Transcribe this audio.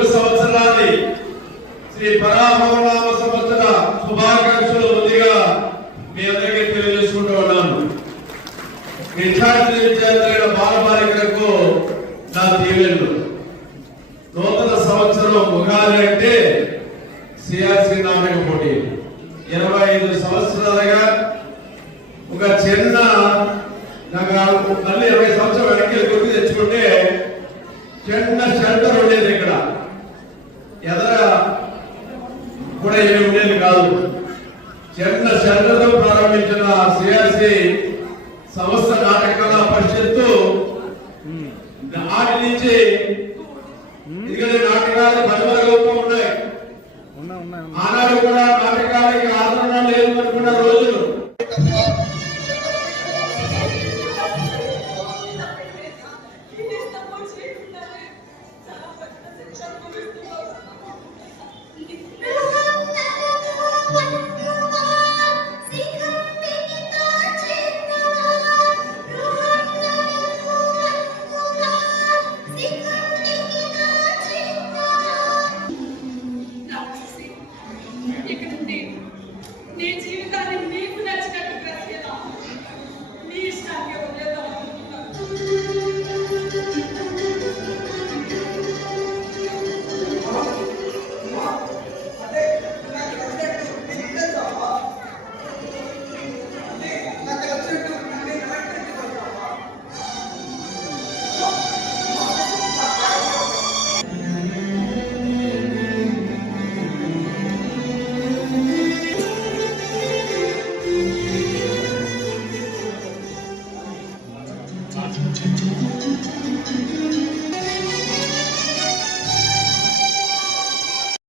తెలుగు సంవత్సరాన్ని శ్రీ పరాభవనామ సంవత్సర శుభాకాంక్షలు ముందుగా మీ అందరికీ తెలియజేసుకుంటూ ఉన్నాను. విద్యార్థి విద్యార్థులైన బాలబాలికలకు నా దీవెనలు. నూతన సంవత్సరం ఉగాది అంటే సిఆర్సి నామిక పోటీ 25 సంవత్సరాలుగా ఒక చిన్న మళ్ళీ 20 సంవత్సరాలు వెనక్కి గుర్తు తెచ్చుకుంటే చిన్న షెల్టర్ ఉండేది. ఇక్కడ ఎదర కూడా ఏమి ఉండేది కాదు. చిన్న షెల్టర్ తో ప్రారంభించిన సిఆర్సి సంస్థ నాటకాల పరిషత్తు నాటి నుంచి ఎందుకంటే నాటకాలు పరిమళగా ఉన్నాయి. ఆనాడు కూడా నాటకాలకి ఆదరణ లేదు అనుకున్న రోజులు.